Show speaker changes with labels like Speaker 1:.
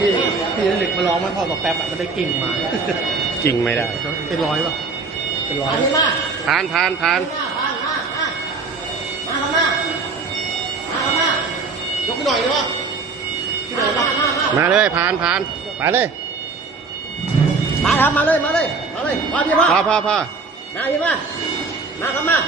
Speaker 1: ที่ที่เหล็กมาลองมันพอกับแป๊บอะมันได้กิ่งมา
Speaker 2: กิ่งไม่ได้
Speaker 1: เป็นร้อยป่ะเป็นร้อย
Speaker 3: ทา
Speaker 2: ผ่านผ่านผ่าน
Speaker 3: มามามามามาข้มาเย
Speaker 1: กหน่อยได้ป่ะ
Speaker 3: มามามามา
Speaker 2: เลยผ่านผ่านไปเลย
Speaker 3: มาครับมาเลยมาเลยมาเลยพาพี่พ่อ
Speaker 2: พ่อพ่อพ่อ
Speaker 3: มาพี่พ่อมาครับมา